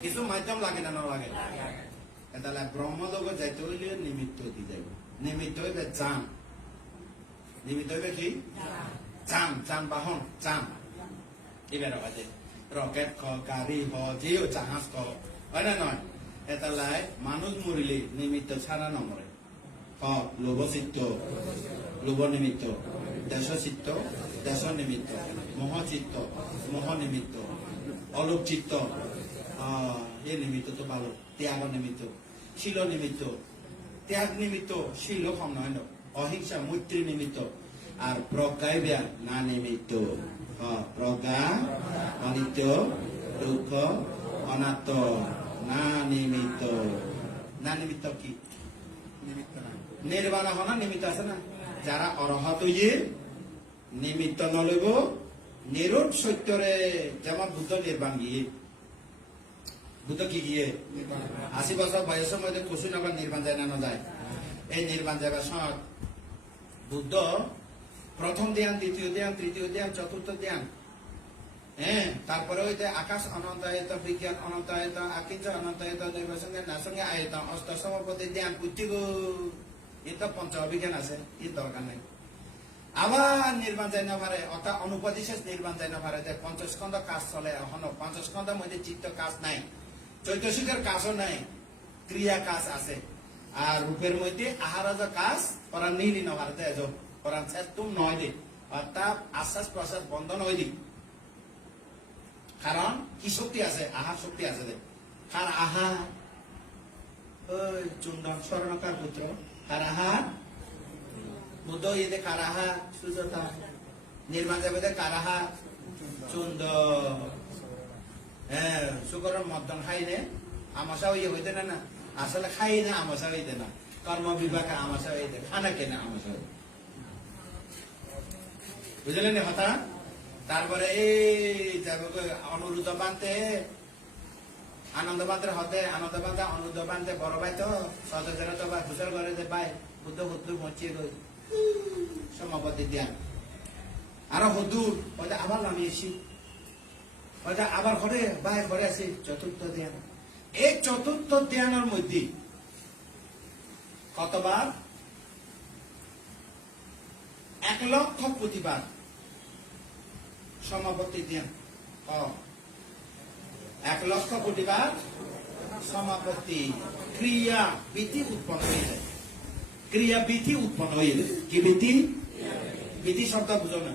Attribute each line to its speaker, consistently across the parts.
Speaker 1: কিছু মাধ্যম লাগে না লাগে তাহলে ব্রহ্মলোক যাইতে হইলে নিমিত্ত দি যাইব। নিমিত্ত হইবে চান নিমিত্ত হইবে কি? চান চান বাহন চান এবার বাজে রকেট খ, গাড়ি হ যেও জাহাজ খ। হয় না নয় এতালাই মানুষ মরিলে নিমিত্ত ছাড়া নমরে হ লোভ চিত্ত লোভ নিমিত্ত দেশ চিত্ত দেশ নিমিত্ত মোহ চিত্ত মোহ নিমিত্ত অলোক চিত্ত এ নিমিত্ত তো ভালো। ত্যাগ নিমিত্ত, শিল নিমিত্ত। ত্যাগ নিমিত্ত, শিল কম নয় না? অহিংসা মৈত্রী নিমিত্ত। আর প্রজ্ঞায় বেয়া, না নিমিত্ত। প্রজ্ঞা অনিত্য, দুঃখ, অনাত্ম। না নিমিত্ত। না নিমিত্ত কি? নির্বাণ হনা নিমিত্ত আছে না? যারা অরহত ইয়ে নিমিত্ত নলইব নিরোধ সত্যরে যেমন বুদ্ধ নির্বাণ গিয়ে বুদ্ধ কি গিয়ে আশি বছর বয়সের মধ্যে কুসু নগর নির্বাণ যায় না না যায় এই নির্বাণ যাবার সময় বুদ্ধ প্রথম ধ্যান, দ্বিতীয় ধ্যান, তৃতীয় ধ্যান চতুর্থ ধ্যান। হ্যাঁ তারপরে ওই যে আকাশ অনন্তায়ত, বিজ্ঞান অনন্তায়ত, আকিঞ্চ অনন্তায়ত দৈবসঙ্গে না সঙ্গে আয়ত অষ্ট সমাপতি ধ্যান পুষ্টিগ এ তো পঞ্চ অভিজ্ঞান আছে, ই দরকার নেই। আবার নির্মাণ যাই না পারে অর্থাৎ অনুপদিশেষ নির্মাণ যাই না পারে যে পঞ্চস্কন্ধ কাজ চলে, এখন। পঞ্চস্কন্ধের মধ্যে চিত্ত কাজ নাই। চৈতসিকের কাজও নাই, ক্রিয়া কাজ আছে। আর রূপের মধ্যে আহারাজ কাজ ওরা নীলি নভার দেয় ওরা তুম নয় দি, অর্থাৎ আশ্বাস প্রশ্বাস বন্ধ নয় দি। কারণ, কি শক্তি আছে? আহার শক্তি আছে যে কার আহার? ওই চুন্ডন স্বর্ণকার পুত্র। কার আহার? বুদ্ধ ইয়ে কার আহার? সুজতা। নির্মাণ যাবে কারাহা চুন্দ হ্যাঁ সুগর মদন খাই নে আমাশা ইয়ে হইতে না না আসলে খাই না আমাশা হইতে না কর্ম বিভাগে আমাশা হইতে খানা কেনা আমাশা হইতে বুঝলেন কথা তারপরে এই অনুরোধ বানতে আনন্দ বান্তের হতে আনন্দ বান্ধে অনুরোধ বানতে বড় ভাই তো সদস্যের তো ভাই হুসর করে যে ভাই বুদ্ধ বুদ্ধ মচিয়ে গই সমাপতি দিয়া আরও হদুর আবার নামিয়েছি আবার ঘরে ভাই ঘরে আসি চতুর্থ ধ্যান। এই চতুর্থ ধ্যানের মধ্যে কতবার? এক লক্ষ প্রতিবার সমাপতি ধ্যান। এক লক্ষ কোটিবার সমাপত্তি ক্রিয়া বিধি উৎপন্ন হয়ে যায়। ক্রিয়া বিধি উৎপন্ন হয়ে যায়। কি বিধি? বিধি শব্দ বুঝো না।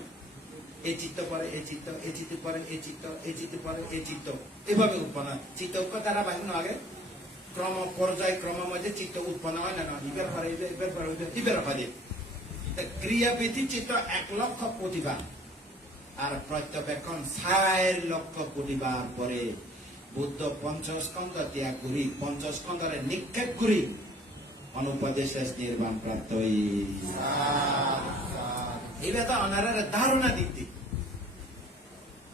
Speaker 1: এই চিত্ত পরে এই চিত্ত এই চিত্ত পরে এই চিত্ত এই চিত্ত পরে এই চিত্ত। এভাবে উৎপন্ন হয়। চিত্ত দ্বারা বাহিনী আগে ক্রম পর্যায়, ক্রম মধ্যে চিত্ত উৎপন্ন হয় না ইবের পরে ইবের পরে ইবের পরে ক্রিয়া বিধি চিত্ত এক লক্ষ প্রতিবার আর প্রত্যবেক্ষণ ষাট লক্ষ কোটিবার পরে বুদ্ধ পঞ্চস্কন্ধ ত্যাগ করি পঞ্চস্কন্ধরে নিক্ষেপ করি অনুপদেশ নির্বাণ প্রাপ্ত এবার তো অনারারে ধারণা দিতে।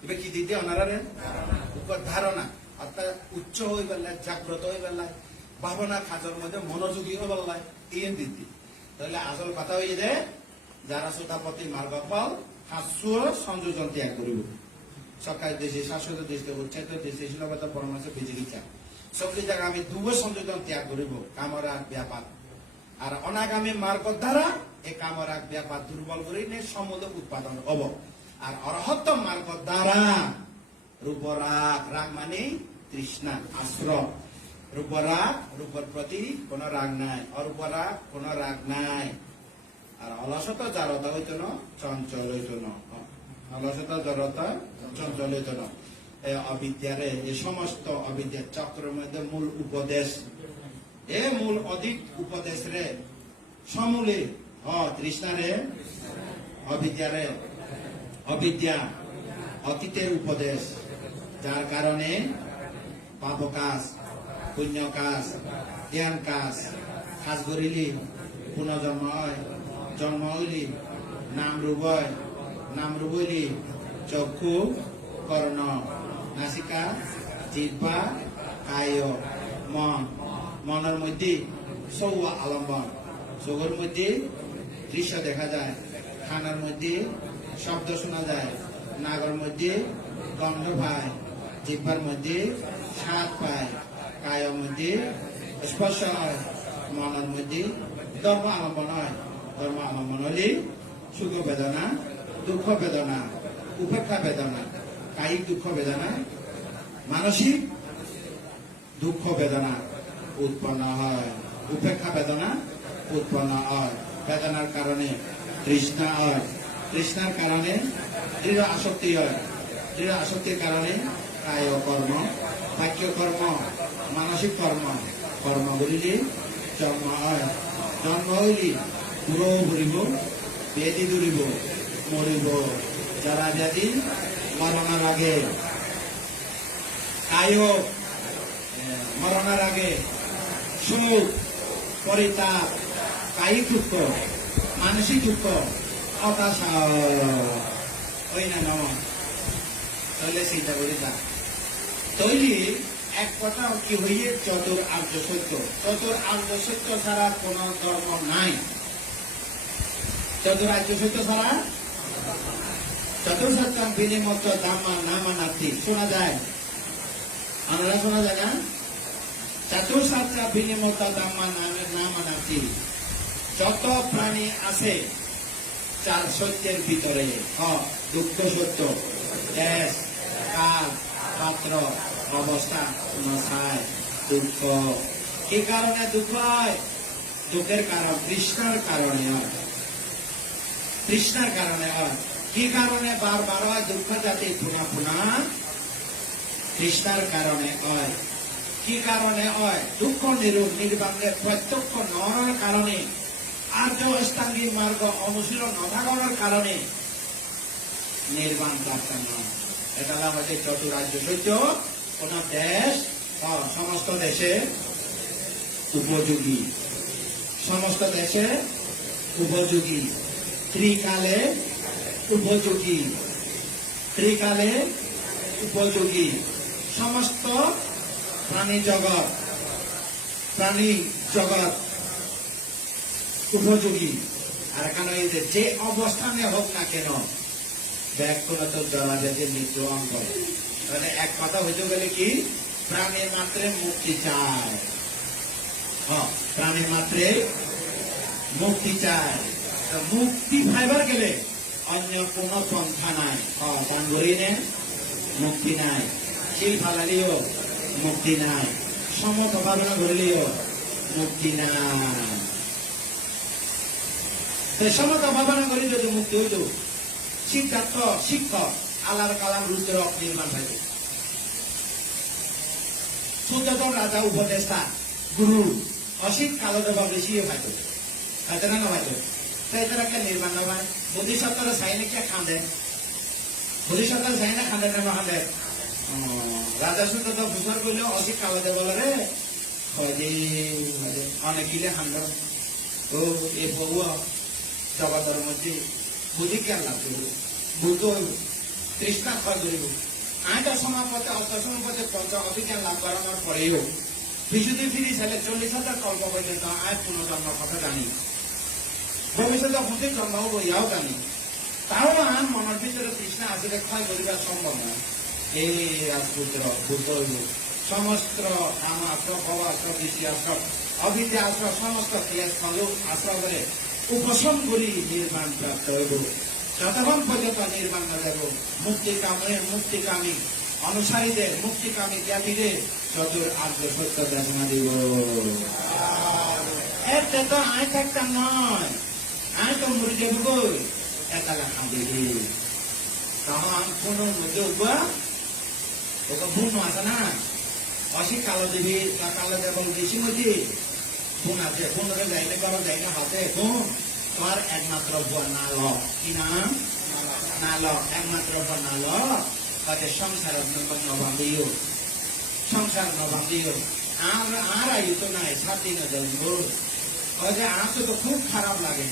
Speaker 1: এবার কি দিতে অনারারে? উপর ধারণা। অর্থাৎ উচ্চ হয়ে পেলাই জাগ্রত হয়ে পেলাই ভাবনা খাজর মধ্যে মনোযোগী হয়ে পেলাই এই দিতে। তাহলে আসল কথা হয়ে যে যারা শ্রোতাপতি মার্গ পাও হাস্য সংযোজন ত্যাগ করিব সরকারি দেশে শাসক দেশে উচ্ছেদ দেশে শিলবত পরামর্শ বিজেপিকা সবজি জায়গা আমি দুব সংযোজন ত্যাগ করিব, কামরা, ব্যাপার। আর অনাগামী মার্গ দ্বারা এই কামরাগ ব্যাপার দুর্বল করে নিয়ে সমুদ্র উৎপাদন হব। আর অরহত্ত মার্গ দ্বারা রূপরাগ রাগ মানে তৃষ্ণা আশ্রম রূপরাগ, রূপর প্রতি কোন রাগ নাই, অরূপরাগ কোন রাগ নাই। আর অলসত জারতা হইত ন, চঞ্চল হইত ন। অলসতা জড়তা, চঞ্চল হইত ন। অবিদ্যারে এই সমস্ত অবিদ্যার চক্রের মধ্যে মূল উপদেশ। এ মূল অধিক উপদেশ রে। সমূলে তৃষ্ণারে অবিদ্যারে অবিদ্যা অতীতের উপদেশ যার কারণে পাপ কাজ পুণ্য কাজ জ্ঞান কাজ কাজ করিলি পুনর্জন্ম জন্ম হইলি নাম রূপয় নাম রূপইলি চক্ষু কর্ণ নাসিকা, জিহ্বা, কায়, মন মনের মধ্যে সৌ আলম্বন চোখের মধ্যে দৃশ্য দেখা যায়। খানার মধ্যে শব্দ শোনা যায়। নাগর মধ্যে গন্ধ পায়। জিব্বার মধ্যে স্বাদ পায়। কায়ের মধ্যে স্পর্শ হয়। মনের মধ্যে ধর্ম আলম্বন হয়। ধর্ম আলম্বন হলে সুখ বেদনা, দুঃখ বেদনা, উপেক্ষা বেদনা, কায়িক দুঃখ বেদনা, মানসিক দুঃখ বেদনা উৎপন্ন হয়। উপেক্ষা বেদনা উৎপন্ন হয়। বেদনার কারণে, তৃষ্ণা হয়। তৃষ্ণার কারণে দৃঢ় আসক্তি হয়। দৃঢ় আসক্তির কারণে কায় কর্ম বাক্য কর্ম মানসিক কর্ম কর্ম বলিলে জন্ম হয়। জন্ম হইলে পুরো ভরিব বেদি দূরিব মরিব। যারা যদি মরণার আগে। কায় মরণের আগে সুখ, পরিতাপ কায়িক দুঃখ মানসিক দুঃখ হতাশা ওই না নম তাহলে চিন্তা তৈরি এক কথা কি হইয়ে চতুর আর্য সত্য। চতুর আর্য সত্য ছাড়া কোন ধর্ম নাই। চতুর আর্য সত্য ছাড়া বিনিমত দামা নামানার্থী শোনা যায়? আমরা শোনা যায় না? চতুর্সাত্রা বিনিমত দামা নামের নামানার্থী যত প্রাণী আছে, চার সত্যের ভিতরে হ দুঃখ সত্য, দেশ, কাল পাত্র অবস্থা নশায় দুঃখ। কি কারণে দুঃখ হয়? দুঃখের কারণ, তৃষ্ণার কারণে হয়। তৃষ্ণার কারণে হয়। কি কারণে বারবার হয়? দুঃখ জাতি পুনা পুনা তৃষ্ণার কারণে হয়। কি কারণে হয়? দুঃখ নিরূপ, নির্বাণের প্রত্যক্ষ নর কারণে। অষ্টাঙ্গিক মার্গ অনুশীলন নথাগরের কারণে নির্বাণ প্রাপ্ত নয় এটা হলো আমাদের চতুরাজ্য সহ্য কোন দেশ সমস্ত দেশে উপযোগী। সমস্ত দেশে উপযোগী। ত্রিকালে উপযোগী। ত্রিকালে উপযোগী। সমস্ত প্রাণী জগৎ। প্রাণী জগৎ। উপযোগী। আর এই যে অবস্থানে হোক না কেন ব্যাগ করে তো জলাজাতির মৃত্যু অঙ্ক তাহলে এক কথা হইতে গেলে কি? প্রাণী মাত্রে মুক্তি চায়। হ্যাঁ, প্রাণী মাত্রে মুক্তি চায়। মুক্তি পাইবার গেলে অন্য কোন পন্থা নাই। দান করিনে মুক্তি নাই। শিল ফালালিও মুক্তি নাই। সমত ভাবনা করিলেও মুক্তি নাই। তো সমত ভাবনা করি যদি মুক্তি হইত শিক্ষার্থ শিক্ষক আলার কালাম রুদ্র নির্মাণ হইবে। সুতত রাজা, উপদেষ্টা, গুরু অসিত কালো দেবা বেশি পাইতো তাতে না পাইতো তাইতারাকে নির্মাণ নয় বোধিসত্ত্বর চাইনে কে খান্দে বোধিসত্ত্বর চাইনে খান্দে না খান্দে রাজা সুতত ভূষণ কইলে অসিত কালো দেবলরে হজে অনেক গিলে খান্দ ও, এ বউয়া জগতর মধ্যে বুদ্ধি জ্ঞান লাভ করব, বুদ্ধ হইব, তৃষ্ণা ক্ষয় করিব আয়টা সমাপতে অষ্ট সমাপতে পঞ্চ অভিজ্ঞান লাভ করানোর পরেও বিশুদ্ধি ফিরি ছেলে চল্লিশ হাজার কল্প পর্যন্ত আয় পুনর্জন্ম কথা জানি। ভবিষ্যতে হুঁচি জন্ম হব ইয়াও জানি। তাও আন মনের ভিতরে তৃষ্ণা আসলে ক্ষয় করিবার সম্ভব নয় এই রাজপুত্র বুদ্ধ হইব। সমস্ত কাম আশ্র ভব আশ্র দৃষ্টি আশ্র অবিদ্যা আশ্র সমস্ত ক্লেশ ফলু আশ্র করে উপশম করি নির্মাণ প্রাপ্ত হইব। যতক্ষণ পর্যন্ত নির্মাণ না যাব মুক্তি কামে, মুক্তি কামী, অনুসারীদের মুক্তি কামী জ্ঞানীদের চতুর আর্য সত্য দেখা দিব। এতে তো আয় থাকতাম নয়। আয় তো মরে যাব কই? লেখা দিবি তখন কোন মধ্যে উঠবা? ওকে আছে না? অসি কালো দেবী বা কালো দেব বেশি ফোন আছে ফোন করে যাই না করো না হাতে ফোন তোমার একমাত্র বুয়া না ল কি নাম না ল একমাত্র বুয়া না ল তাকে সংসার নবান্দিও সংসার নবান্দিও আর আর আয়ু তো নাই সাত দিন যাইব যে আর তো খুব খারাপ লাগে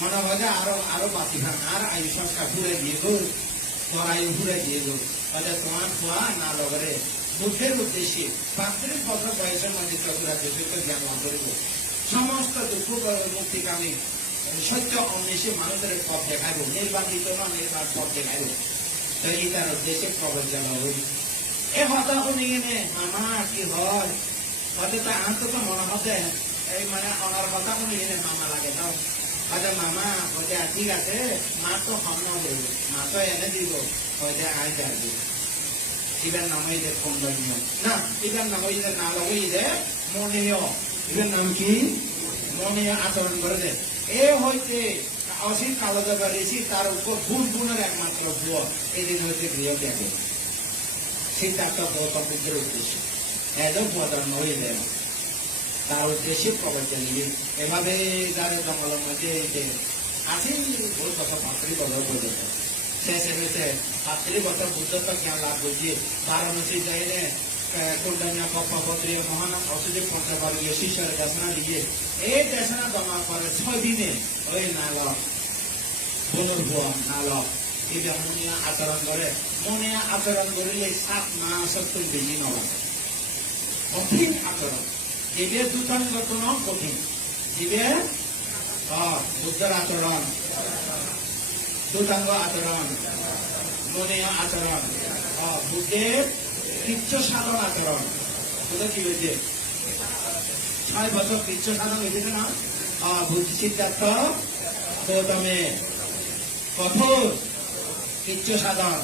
Speaker 1: মনে হয় যে আরও আরও বাতি খান আর আয়ু সংসার ঘুরে দিয়ে গো তোর আয়ু ঘুরে দিয়ে গো যে তোমার খোয়া না লগরে বুদ্ধের উদ্দেশ্যে পাঁচত্রিশ বছর বয়সের মধ্যে চতুরাজ্য সত্য জ্ঞান করিব সমস্ত দুঃখ মুক্তিকামী সত্য অন্বেষে মানুষের পথ দেখাইব, নির্বাচিত না নির্বাচ পথ দেখাইব। তো এই তার উদ্দেশ্যে প্রবচন হই এ কথা শুনি কিনে মামা, কি হয়? হয়তো তা আনতো তো মনে হতে, এই মানে অনার কথা এনে মামা লাগে তো। হয়তো মামা, হয়তো ঠিক আছে, মা তো সামনে দেব মা তো এনে দিব, হয়তো আই যাবি নামই দে না লগই দে মনীয় ইবার নাম কি? মনীয় আচরণ করে দে এ হইতে অসীম কালো যাবার ঋষি তার উপর গুণ গুণের একমাত্র ভুয়। এই দিন হইতে গৃহ ত্যাগে। সিদ্ধার্থ গৌতম বুদ্ধের উদ্দেশ্য এদম প্রদান হইলে তার উদ্দেশ্যে প্রবচন নিয়ে এভাবে যারা জঙ্গলের মধ্যে যে আছে বহুত বছর পাত্রী বছর পর্যন্ত শেষে হয়েছে পাত্রী বছর বুদ্ধ তো জ্ঞান লাভ করছি। বারাণসী যাইলে কুণ্ডন্য কপ্পপত্রী মহান অসুযোগ পঞ্চবার গিয়ে শিষ্যের দর্শনা দিয়ে এই দর্শনা জমা করে ছয় দিনে। ওই নালক পুনর্ভুয়া নালক এই মনিয়া আচরণ করে, মনিয়া আচরণ করিলে সাত মাসের বেশি নয় কঠিন আচরণ। দুটাঙ্গ আচরণ। মনীয় আচরণ। বুদ্ধের কৃচ্ছ সাধন আচরণ। বুদ্ধ কি হয়েছে? ছয় বছর কৃচ্ছ সাধন হয়েছে না সিদ্ধার্থ কঠোর কৃচ্ছ সাধন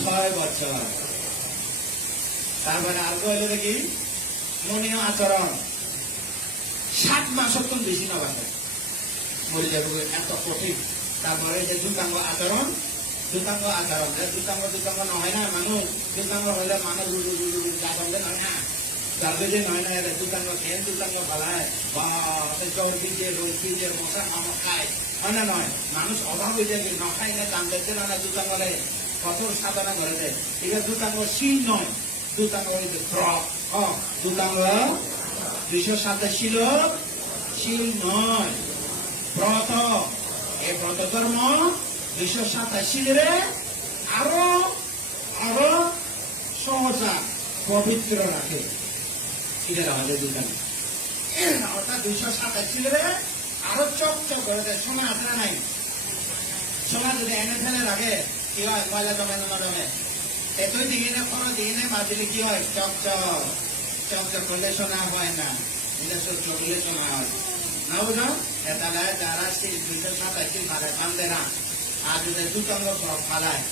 Speaker 1: ছয় বছর। তারপরে আর কইল দেখি, মনীয় আচরণ। সাত মাসের তো বেশি না এত কঠিন। তারপরে যে দুটাঙ্গ আচরণ দুটাঙ্গ আচরণ দুটাঙ্গ দুটাঙ্গ নহয় না মানুষ দুটাঙ্গ হইলে মানুষ যাবলে নয় না। যে নয় না এরা দুটাঙ্গ কেন দুটাঙ্গ ফেলায় বা চর্বি যে রসি যে মশা মামা খায়। হয় না নয় মানুষ অভাব হয়ে যাবে নখাই না দাম দিচ্ছে না না কঠোর সাধনা করে দেয় দুটাঙ্গ শিল নয় দুটাঙ্গ ক্রপ দুইশো সাতাশ ছিল নয় ব্রত এই ব্রত ধর্ম দুইশো সাতাশি রে আরও আরও সহজা পবিত্র রাখে। এটা আমাদের দুটান অর্থাৎ দুইশো সাতাশি রে আরও চকচক করে দেয়। সময় আছে না নাই? সময় যদি এনে ফেলে রাখে কি হয়? ময়লা জমে না জমে এতই দিকে না, কোনো দিকে না বাজিলে কি হয়? চকচক। চকচক করলে শোনা হয় না। এটা চকচক করলে শোনা হয়। ফালায় না, আর যদি দুতঙ্গ ফালায়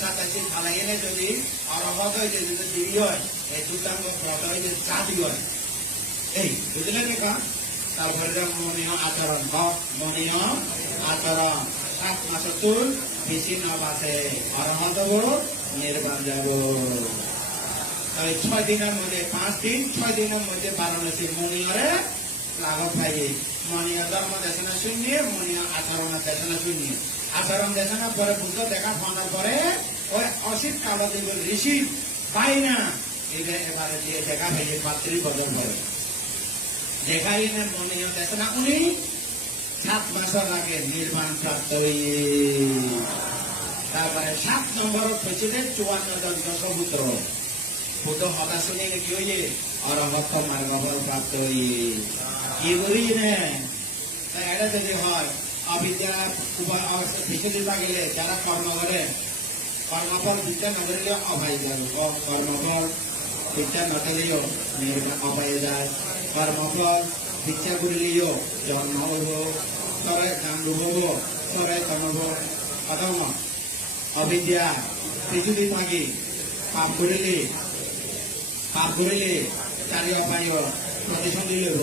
Speaker 1: সাতাশি ফালাই যদি অরহত হয়ে যায়, যদি দেরি হয়, এই দুতঙ্গ ফট হয়ে যে জাতি হয়। ছয় দিনের মধ্যে পাঁচ দিন, ছয় দিনের মধ্যে বারাণসী মনীয়রে লাঘব পাইবে মনীয় ধর্ম দেশনা শূন্য, মনীয় আচরণ দেশনা শূন্য। আচরণ দেশনা পরে বুদ্ধ দেখা পাওয়ার পরে ওই অসিত কালদেব ঋষি পাই না এটা এবারে দিয়ে দেখা পাইছে পাত্রী বদল করে। দেখাই না মনীয় দেশনা উনি। সাত মাসের আগে নির্মাণ প্রাপ্ত হয়ে তারপরে সাত নম্বর হয়েছিলেন চুয়ান্ন জন দশপুত্র। বুদ্ধ হতাশ শুনে কি হয়ে অরহত মার্গ প্রাপ্ত হয়ে নে তা এটা যদি হয় অবিদ্যা পিছনে গেলে যারা কর্ম করে কর্মফল বিদ্যা নগরিলে অভাই যাবে কর্মফল বিদ্যা নকলেও অভাই যায় কর্মফল ভিক্ষা করিলেও জন্ম হব চৰাই দান হব চৰাই জন্ম অধম অবিদ্যা পৃথিৱী মাগি পাপ কৰিলে পাপ কৰিলে চাৰি অপায় প্ৰতিসন্ধি ল'ব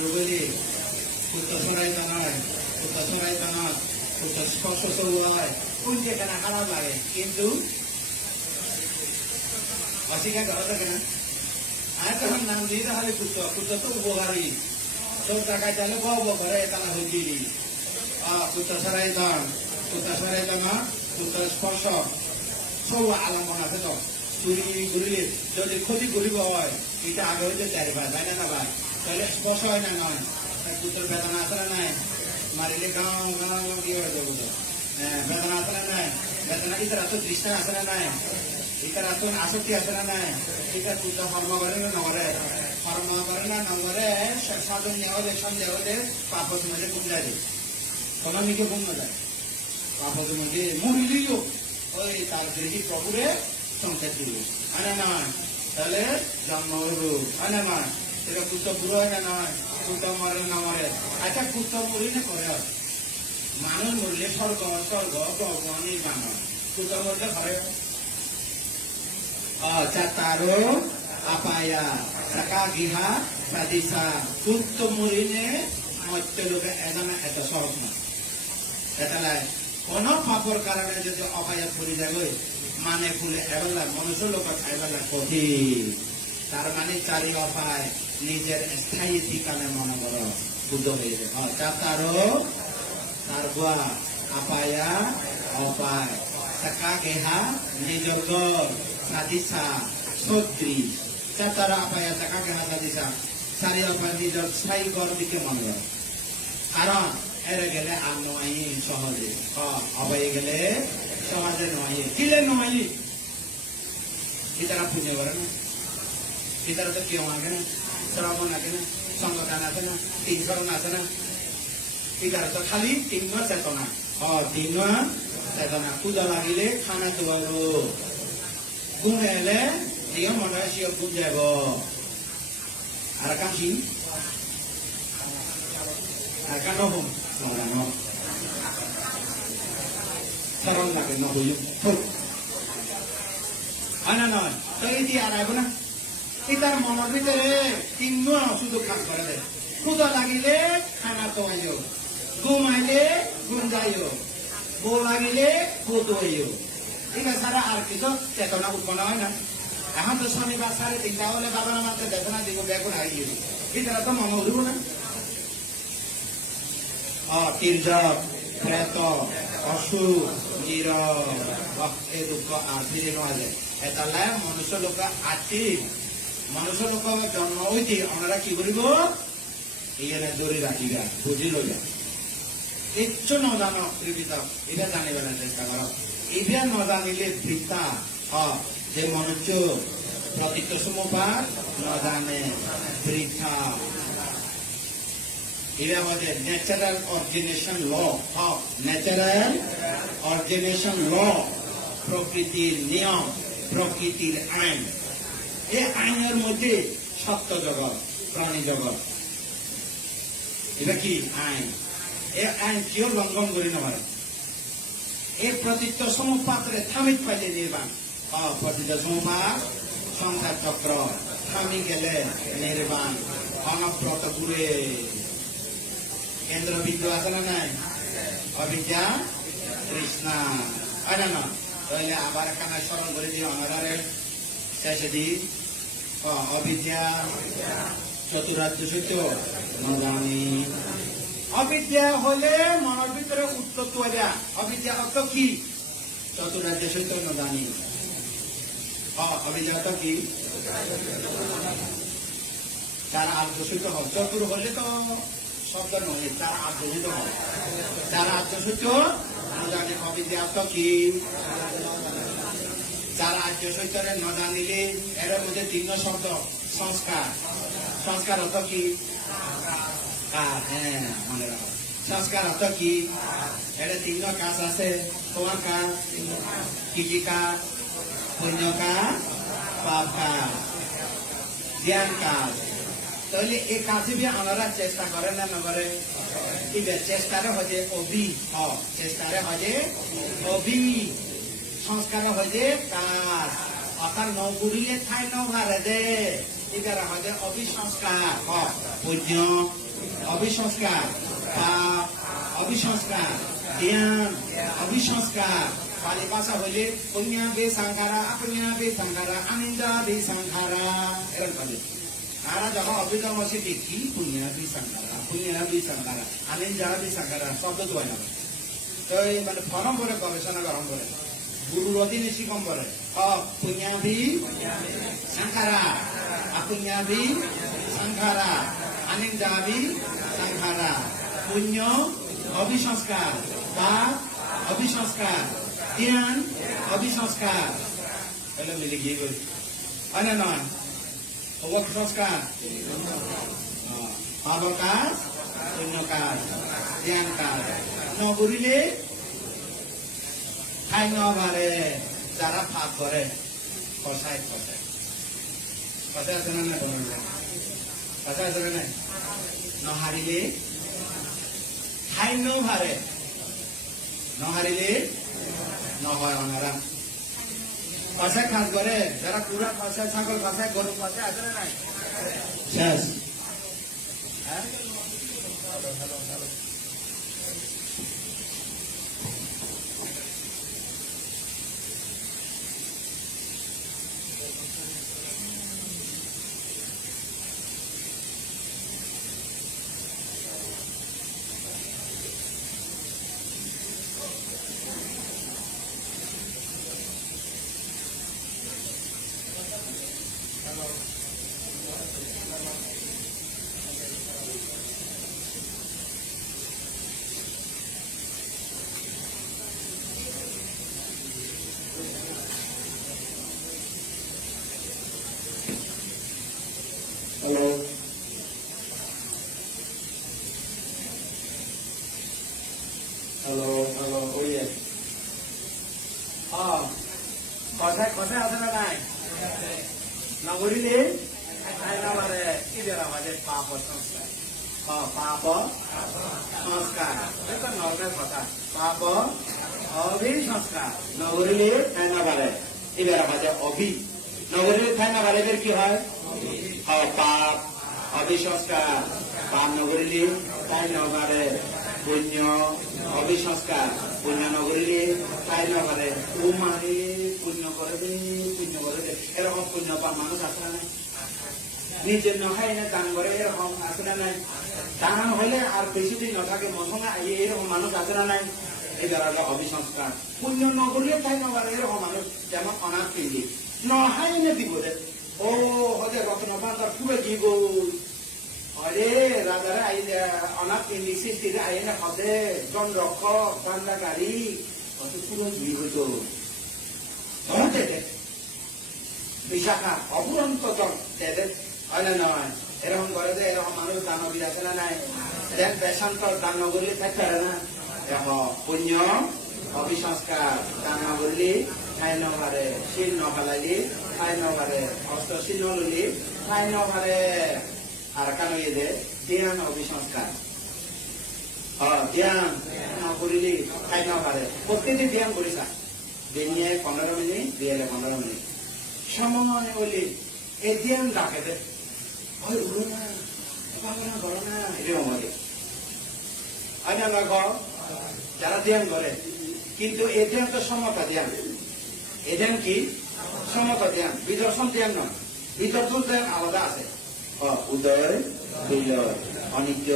Speaker 1: ডুবলি পুত্র সরাইত নয় পুত্র সরাইত নয় পুত্র স্পর্শ চলু হয় কোন যেখানে খারাপ লাগে কিন্তু অস্বীকার করা থাকে না আর তখন নাম দিয়ে তাহলে পুত্র পুত্র তো উপকারী সব জায়গায় তাহলে বহ করে তারা হইলি পুত্র সরাইত পুত্র সরাইত না পুত্র স্পর্শ সব আলম্বন আছে তো চুরি করিলে যদি ক্ষতি করিব হয় এটা আগে হইতে চারি ভাই ভাই না না ভাই তাহলে স্পর্শ হয় না, নয়। কুতর বেদনা না নাই। মারিলে গাঁও গাঁও কি হয়ে যাব হ্যাঁ বেদনা না নাই। বেদনা ইতার আসো তৃষ্ণা না নাই। ইতার আসো আসক্তি না নাই। এটা কুতর কর্ম করে নগরে। কর্ম করে না, নগরে সাধন নেওয়ালে সন্দেহ হলে পাপত মধ্যে কুমড়া দেয়। তোমার নিজে না যায়। পাপত মধ্যে মরিলিও ওই তার দেহি প্রভুরে সংসার দিল আনে নয় তাহলে জন্ম হইব। আনে এটা কুত্ত বুড়ো হয় না নয় কুত্ত মরে, না মরে। আচ্ছা কুত্ত না করে মানুষ মরলে স্বর্গ স্বর্গ প্রভু নির্মাণ কুত্ত মরলে ঘরে চাতারো আপায়া গিহা মত্য লোকে এদানা এত সহজ না। এটালাই কোন পাপর কারণে যদি অপায়াত পড়ি যাবে মানে ফুলে এবেলা, মনুষ্য লোক খাইবেলা কঠিন। তার মানে চারি অপায় নিজের স্থায়ী ঠিকানে মনে কর, বুদ্ধ হয়ে যায় তার গোয়া, আপায়া, অপায়। সাকা গেহা নিজর সাদিসা আপায়া, সাকা গেহা সাদিসা চারি অপায় স্থায়ী গর দিকে মনে কর। কারণ এরে গেলে আর নয়, সহজে। অবাই গেলে সহজে নয় কিলে নয়। ইতারা পুজো করে না? ইতারা তো কেউ আগে না শ্রবণ আছে না সংগঠন আছে না তিন শরণ আছে না ইতারা তো খালি তিন মাস চেতনা হ তিন মাস চেতনা পূজা লাগিলে খানা তোয়ার গুণ এলে দিয়ে মনে হয় সিও গুণ যাব আর কাশি no, no, no. Sarang lagi no huyung. Full. Ano no? তো এই দিয়ে আর না এটার মনের ভিতরে তিন শুধু কাজ করে দেয়। ক্ষুদা লাগিলে খানা তো আইও ঘুমাইলে ঘুম যাইও, বউ লাগিলে হইও এটা ছাড়া আর কিছু চেতনা উৎপন্ন হয় না। এখন তো শনিবার সাড়ে তিনটা হলে বাবা মাত্র দেখো না দিব, বেগুন হারিয়ে এটা তো মনে উঠব না। তির্যক প্রেত অসুখ নির এই দুঃখ আর ফিরে নেওয়া যায় মনুষ্য লোক আতি মনুষ্য লোক জন্ম হইতে আমরা কি করিব? ইয়ানে দৌড়ি রাখিবা বুঝি লইয়া কিচ্ছু ন জানো পৃথিবীত এটা জানিবে না চেষ্টা কর। এটা ন জানিলে বৃত্তা হ যে মনুষ্য প্রতীক ন জানে বৃথা। এটা আমাদের natural origination law natural origination law প্রকৃতির নিয়ম, প্রকৃতির আইন। এই আইনের মধ্যে সত্য জগৎ, প্রাণী জগৎ। এটা কি আইন? এই আইন কিয় লঙ্ঘন করি না পারে এই প্রতীত্ব সমপাত্রে থামিত পাইলে নির্বাণ। প্রতীত সমপাত, সংসার চক্র। থামি গেলে নির্বাণ। অনব্রত ঘুরে। কেন্দ্রবিন্দু আছে না নাই? অবিদ্যা কৃষ্ণা হয় না না। তাহলে আবার এখানে স্মরণ করে দিই অনারে দিই অবিদ্যা সত্য নজানি অবিদ্যা হলে মনের ভিতরে উত্তর অবিদ্যা কি? অবিদ্যা কি? তার চতুর হলে তো শব্দ নয়, তার আত্মসূচ হয় তার নজানি অবিদ্যা অর্থ কি? যার আর্য সৈতরে ন জানিলে এর মধ্যে তিন শব্দ, সংস্কার। সংস্কার অর্থ কি? হ্যাঁ মনে রাখো। সংস্কার অর্থ কি? এটা তিন কাজ আছে। তোমার কাজ? কি কি কাজ? পুণ্য কাজ, পাপ কাজ, জ্ঞান কাজ। তাহলে এই কাজে বি আমরা চেষ্টা করে না নগরে আছে চেষ্টারে হজে অভি হ চেষ্টারে হজে অভি সংস্কারে হজে কাজ অর্থাৎ নগুড়িয়ে ঠাই নভারে দে। এগারা হজে অভিসংস্কার, হ পুণ্য অভিসংস্কার পাপ অভিসংস্কার, জ্ঞান, অভিসংস্কার। পালি ভাষা হইলে পুণ্য বে সাংখারা আপুণ্য বে সাংখারা আনিন্দা বে সাংখারা এরকম পাবে তারা যখন অভিযোগ বসে দেখি পুণ্যা বি সাংখারা পুণ্যা বি সাংখারা বি সাংখারা শব্দ তো হয় না। তো মানে ফরম করে গবেষণা গরম করে। গুরুর অধীনে শিকম করে অ পুণ্যা বি সাংখারা আপুඤাবি সংখারা আনিন্দাবি সংখারা পুণ্য অভিসংস্কার পাপ অভিসংস্কার জ্ঞান অভিসংস্কার তাহলে মিলে গিয়ে করি হয় না নয় অবসংস্কার পাপ কাজ পুণ্য কাজ জ্ঞান কাজ নগরিলে খাই নবারে যারা পাপ করে কষাই কষাই কষাই আছে না তোমার আছে না নহারিলে খাই নভারে নহারিলে নহয় অনারাম কষাই খাস করে যারা পুরা কষাই ছাগল কষাই গরু কষাই আছে না নাই? শেষ। হ্যাঁ হ্যালো হ্যালো হ্যালো ওয়ে হ্যাঁ কথায় কথায় আছে না নাই নগরিলে মানে ইদের আমাদের পাপ সংস্কার হ্যাঁ পাপ সংস্কার এটা নর্মাল কথা পাপ অভিসংস্কার। নগরিলে নাবারে এবার আমাদের অভি। নগরিলে খায় না বারে কি হয়? হয় পাপ, অভিসংস্কার। পাপ নগরিলে তাই নবারে পুণ্য, অভিসংস্কার। পুণ্য নগরিলে তাই নবারে ও মানে পুণ্য করে দে, পুণ্য করে দে। এরকম পুণ্য পাপ মানুষ আছে না নিজের নখাই না দান করে, এরকম আছে না নাই? দান হলে আর বেশি দিন নথাকে মশলা আইয়ে এরকম মানুষ আছে না নাই? এবার হলো অভিসংস্কার পুণ্য নগরিলে তাই নবারে এরকম মানুষ যেমন অনাথ পিন্ডি নহাই না দিব ও, হতে রত্ন বান্দার পুরো জীব আরে, রাজারা আই অনাথ পিন্ডি সৃষ্টিতে আই না হতে। রক্ষক বান্দা গাড়ি হতে পুরো জীব হইতো বিশাখা অপুরন্ত দেবে হয় না নয়? এরকম করে যে এরকম মানুষ দানবীর আছে না নাই। দেখ, বেশান্তর দান নগরী থাকতে না। দেখো পুণ্য, অভিসংস্কার দান নগরী খাই নভারে শিল নভালাইলি খাই নভারে অস্ত্র শিল নলুলি খাই নভারে আর কানো ইয়ে ধ্যান অভিসংস্কার। হ্যাঁ ধ্যান নকরিলি খাই নভারে প্রত্যেকদিন ধ্যান করিছা দিনে পনেরো মিনিট বিয়েলে পনেরো মিনিট। সময় বলি, এই ধ্যান ডাকে দে। ওই উড়ো না বাবা না করো না, এরকম বলে। ঘর যারা ধ্যান করে কিন্তু এ ধ্যান তো সমতা ধ্যান। এ ধ্যান কি? সমতা ধ্যান। বিদর্শন ধ্যান নয়। বিদর্শন ধ্যান আলাদা আছে। উদয় বিলয় অনিত্য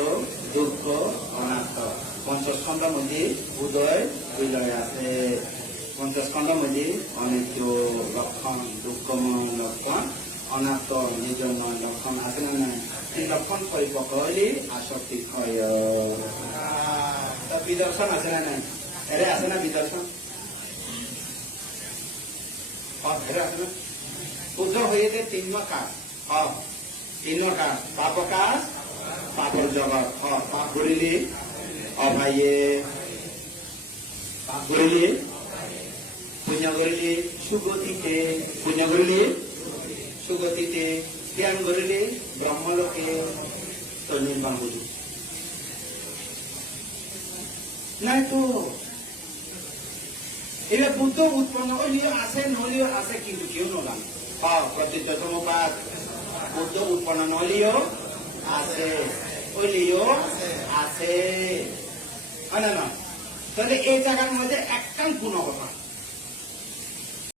Speaker 1: দুঃখ অনাথ পঞ্চস্কন্ধের মধ্যে উদয় বিলয় আছে। পঞ্চস্কন্ধের মধ্যে অনিত্য লক্ষণ দুঃখময় লক্ষণ অনাথ নিজময় লক্ষণ আছে না লক্ষণ পরিপক্ক হইলে আসক্তি ক্ষয়। বিদর্শন আছে না নাই? এরে আছে না বিদর্শন এরে শুদ্ধ হয়ে যে তিন কাজ তিন কাজ পাপ কাজ পাপর জগৎ পাপ করিলে অভাইয়ে পাপ করিলে পুণ্য করিলে সুগতিতে। পুণ্য করিলে সুগতিতে। জ্ঞান করিলে ব্রহ্মলোকে তো নির্মাণ করি নাই তো এটা বুদ্ধ উৎপন্ন হইলেও আছে নহলেও আছে কিন্তু কেউ নলাম প্রত্যেকতম বুদ্ধ উৎপন্ন নহলেও আছে হইলেও আছে হয় না তাহলে এই জায়গার মধ্যে একটান কোনো কথা